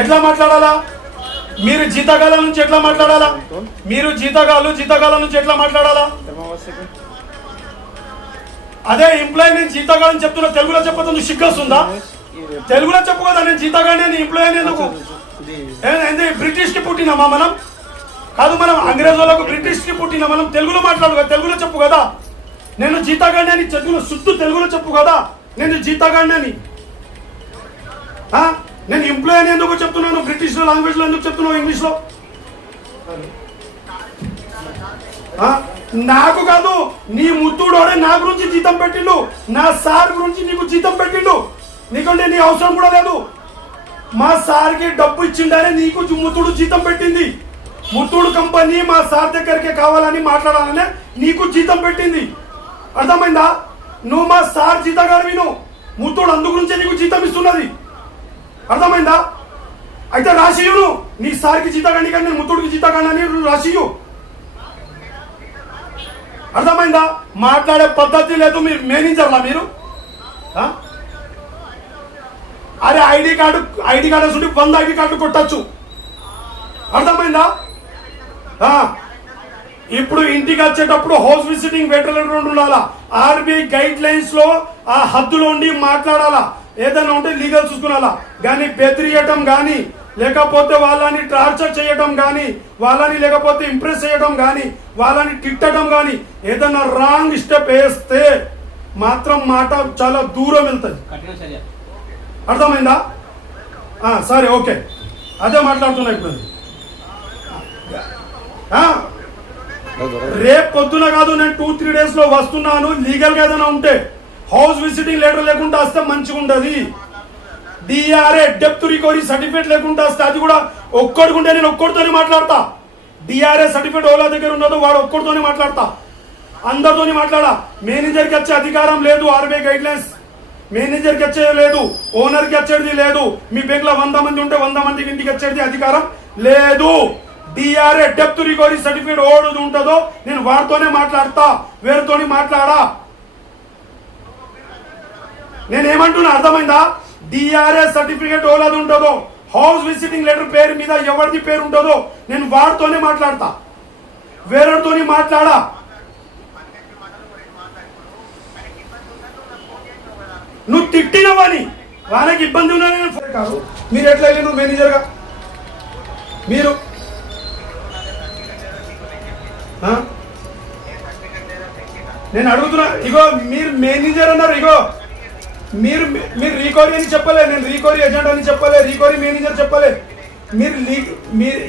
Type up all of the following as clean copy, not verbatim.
ఎట్లా మాట్లాడాలా? మీరు జీతగాల నుంచి ఎట్లా మాట్లాడాలా? మీరు జీతగాల నుంచి ఎట్లా మాట్లాడాలా? అదే ఎంప్లాయీ నేను జీతగాలని చెప్తున్నా, తెలుగులో చెప్పదు సిగ్గొస్తుందా? తెలుగులో చెప్పు కదా, నేను జీతగానే ఎంప్లాయీ ఎందుకు? బ్రిటిష్ కి పుట్టినామా మనం? కాదు, మనం అంగ్రేజులకు బ్రిటిష్ కి పుట్టినా. మనం తెలుగులో మాట్లాడు కదా, తెలుగులో చెప్పు కదా. నేను జీతగాడిని అని తెలుగులో చెప్పు కదా, నేను జీతగాడిని అని. నేను ఎంప్లాయీ అని ఎందుకు చెప్తున్నాను? బ్రిటిష్ లాంగ్వేజ్ లో ఎందుకు చెప్తున్నావు ఇంగ్లీష్ లో? నాకు కాదు, నీ ముత్తుడోడే నా గురించి జీతం పెట్టిండు, నా సార్ గురించి నీకు జీతం పెట్టిండు. నీకంటే నీ అవసరం కూడా లేదు. మా సార్కి డబ్బు ఇచ్చిండనే నీకు ముత్తుడు జీతం పెట్టింది. ముత్తూడు కంపెనీ మా సార్ దగ్గరికి కావాలని మాట్లాడాలనే నీకు జీతం పెట్టింది. అర్థమైందా? నువ్వు మా సార్ జీతగాడివి, నువ్వు ముత్తూడు అందు గురించే నీకు జీతం ఇస్తున్నది. అర్థమైందా? అయితే రాసియు, నీ సార్కి జీతగాడి కానీ నేను ముత్తూడికి జీతగాడి అని రాసియు. అర్థమైందా? మాట్లాడే పద్ధతి లేదు. మీరు మేనేజర్లా మీరు? అరే ఐడి కార్డు వేసుకుంటే 100 ఐడి కార్డు కొట్టచ్చు. అర్థమైందా? ఇప్పుడు ఇంటికి వచ్చేటప్పుడు హౌస్ విజిటింగ్ వెటరనరీ ఉండాలా. ఆర్బీఐ గైడ్ లైన్స్ లో ఆ హద్దులో ఉండి మాట్లాడాలా. ఏదైనా ఉంటే లీగల్ చూసుకునాలా. కానీ బెదిరియటం కానీ, లేకపోతే వాళ్ళని టార్చర్ చేయడం కానీ, వాళ్ళని లేకపోతే ఇంప్రెస్ చేయడం కానీ, వాళ్ళని తిట్టడం కానీ, ఏదైనా రాంగ్ స్టెప్ వేస్తే మాత్రం మాట చాలా దూరం వెళ్తుంది. అర్థమైందా? సరే, ఓకే, అదే మాట్లాడుతున్నా ఇప్పుడు. రేపు పొద్దున కాదు, నేను 2-3 days లో వస్తున్నాను. లీగల్ గా ఏదైనా ఉంటే హౌస్ విజిటింగ్ లెటర్ లేకుండా వస్తే మంచిగా ఉంటది. డిఆర్ఏ డెప్త్ రికవరీ సర్టిఫికేట్ లేకుండా వస్తే అది కూడా ఒక్కడుకుంటే నేను ఒక్కడితోనే మాట్లాడతా. డిఆర్ఏ సర్టిఫికేట్ ఓలా దగ్గర ఉన్నదో వాడు ఒక్కడితోనే మాట్లాడతా, అందరితోని మాట్లాడా. మేనేజర్కి వచ్చే అధికారం లేదు. ఆర్బీఐ గైడ్ లైన్స్ మేనేజర్కి వచ్చేది లేదు, ఓనర్కి వచ్చేది లేదు. మీ బ్యాంక్ లో 100 మంది ఉంటే 100 మందికి ఇంటికి వచ్చేది అధికారం లేదు. డిఆర్ఏ డెప్త్ రికవరీ సర్టిఫికేట్ ఓడదు ఉంటుందో నేను వాడితోనే మాట్లాడతా, వేరుతోని మాట్లాడా. నేనేమంటున్నా అర్థమైందా? డిఆర్ఏ సర్టిఫికేట్ ఓలది ఉంటుందో, హౌస్ విజిటింగ్ లెటర్ పేరు మీద ఎవరిది పేరు ఉంటుందో నేను వాడితోనే మాట్లాడతా, వేరేతోని మాట్లాడా. నువ్వు తిట్టినవని వాళ్ళకి ఇబ్బంది ఉన్నది కాదు. మీరు ఎట్లా వెళ్ళి నువ్వు మేనేజర్గా మీరు నేను అడుగుతున్నా. ఇగో మీరు మేనేజర్ అన్నారు, ఇగో మీరు రీకవరీ అని చెప్పలే, నేను రీకవరీ ఏజెంట్ అని చెప్పలే, రీకవరీ మేనేజర్ చెప్పలే. మీరు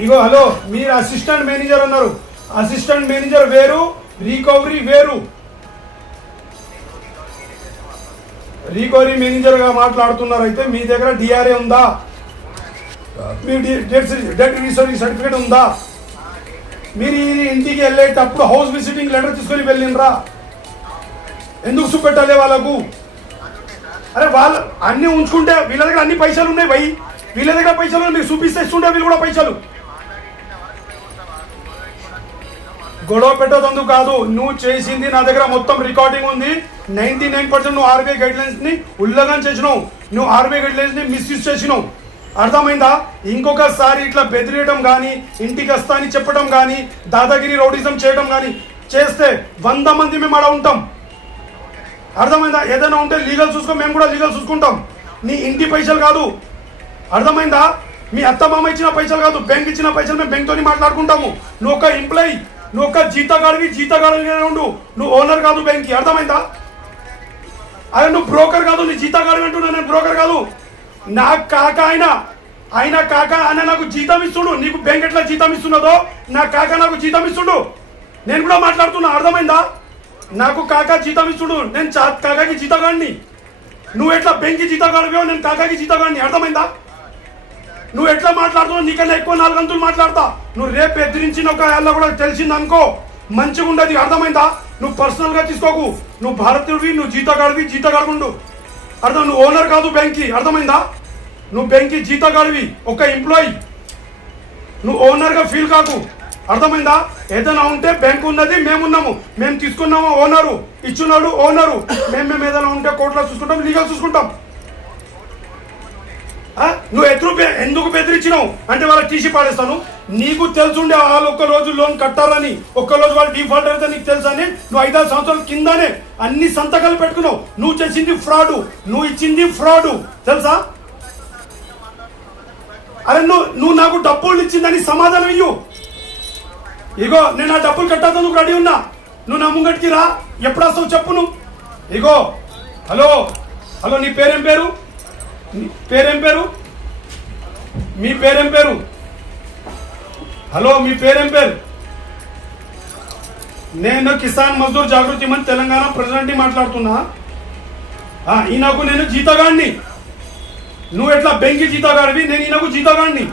ఇగో హలో, మీరు అసిస్టెంట్ మేనేజర్ అన్నారు. అసిస్టెంట్ మేనేజర్ వేరు, రికవరీ వేరు. రికవరీ మేనేజర్ గా మాట్లాడుతున్నారు. అయితే మీ దగ్గర డిఆర్ఏ ఉందా? మీ డెట్ రికవరీ సర్టిఫికేట్ ఉందా? మీరు ఇంటికి వెళ్ళేటప్పుడు హౌస్ విజిటింగ్ లెటర్ తీసుకొని వెళ్ళినరా? ఎందుకు చూపెట్టాలి వాళ్ళకు? అరే వాళ్ళు అన్ని ఉంచుకుంటే వీళ్ళ దగ్గర అన్ని పైసలు ఉన్నాయి భయ్, వీళ్ళ దగ్గర పైసలు మీరు చూపిస్తే ఇస్తుంటే వీళ్ళు కూడా పైసలు. గొడవ పెట్టదందుకు కాదు, నువ్వు చేసింది నా దగ్గర మొత్తం రికార్డింగ్ ఉంది. 99% నువ్వు ఆర్బీఐ గైడ్ లైన్స్ ని ఉల్లంఘన చేసినావు, నువ్వు ఆర్బీఐ గైడ్ లైన్స్ ని మిస్యూజ్ చేసినావు. అర్థమైందా? ఇంకొకసారి ఇట్లా బెదిరియడం కానీ, ఇంటికి వస్తా అని చెప్పడం కానీ, దాదాగిరి రౌడీజం చేయడం కానీ చేస్తే 100 మంది మేము ఆడ ఉంటాం. అర్థమైందా? ఏదైనా ఉంటే లీగల్ చూసుకో, మేము కూడా లీగల్ చూసుకుంటాం. నీ ఇంటి పైసలు కాదు. అర్థమైందా? మీ అత్త మామ ఇచ్చిన పైసలు కాదు, బ్యాంక్ ఇచ్చిన పైసలు మేము బ్యాంక్తోని మాట్లాడుకుంటాము. నువ్వు ఒక ఎంప్లాయీ, నువ్వు ఒక జీతగాడిగా ఉండు, నువ్వు ఓనర్ కాదు బ్యాంక్కి. అర్థమైందా? అదే నువ్వు బ్రోకర్ కాదు, నీ జీతగాడి అంటున్నా, నేను బ్రోకర్ కాదు. నా కాక ఆయన కాక ఆయన నాకు జీతం ఇస్తుడు. నీకు బ్యాంక్ ఎట్లా జీతం ఇస్తున్నదో నా కాక నాకు జీతం ఇస్తుడు. నేను కూడా మాట్లాడుతున్నా. అర్థమైందా? నాకు కాక జీతం ఇస్తుడు, నేను కాకాకి జీతగాడిని. నువ్వు ఎట్లా బ్యాంక్కి జీతగాడివో నేను కాకాకి జీతగాడిని. అర్థమైందా? నువ్వు ఎట్లా మాట్లాడుతున్నావు? నీకన్నా ఎక్కువ 4 గంటలు మాట్లాడతా. నువ్వు రేపు ఎదిరించిన ఒక ఏళ్ళ కూడా తెలిసింది అనుకో, మంచిగా ఉండదు. అర్థమైందా? నువ్వు పర్సనల్ గా తీసుకోకు. నువ్వు భారతీయుడివి, నువ్వు జీతగాడుండు. అర్థం? నువ్వు ఓనర్ కాదు బ్యాంక్కి. అర్థమైందా? నువ్వు బ్యాంక్కి జీతగాడివి, ఒక ఎంప్లాయీ. నువ్వు ఓనర్గా ఫీల్ కాకు. అర్థమైందా? ఏదైనా ఉంటే బ్యాంక్ ఉన్నది, మేమున్నాము, మేము తీసుకున్నాము. ఓనరు ఇచ్చున్నాడు, ఓనరు. మేము ఏదైనా ఉంటే కోర్టులో చూసుకుంటాం, లీగల్ చూసుకుంటాం. నువ్వు ఎందుకు బెదిరించినావు అంటే వాళ్ళకి తీసి పాడేస్తాను. నీకు తెలుసుండే వాళ్ళు ఒక్క రోజు లోన్ కట్టాలని, ఒక్క రోజు వాళ్ళు డిఫాల్ట్ అయితే నీకు తెలుసా అని నువ్వు 5-6 సంవత్సరాల కిందనే అన్ని సంతకాలు పెట్టుకున్నావు. నువ్వు చేసింది ఫ్రాడ్, నువ్వు ఇచ్చింది ఫ్రాడ్ తెలుసా? అరే నువ్వు నాకు డబ్బులు ఇచ్చిందని సమాధానం ఇయ్యు. ఇగో నేను ఆ డబ్బులు కట్టాను రెడీ ఉన్నా, నువ్వు నా ముంగటికి రా, ఎప్పుడు వస్తావు చెప్పు నువ్వు. ఇగో హలో హలో, నీ పేరేం పేరు? పేరేం పేరు? మీ పేరేం పేరు? హలో మీ పేరేం పేరు? నేను కిసాన్ మజ్దూర్ జాగృతి మంత్రి తెలంగాణ ప్రెసిడెంట్ని మాట్లాడుతున్నా. ఈయనకు నేను జీతగాడిని. నువ్వు ఎట్లా బెంకి జీతగాడివి, నేను ఈయనకు జీతగాడిని.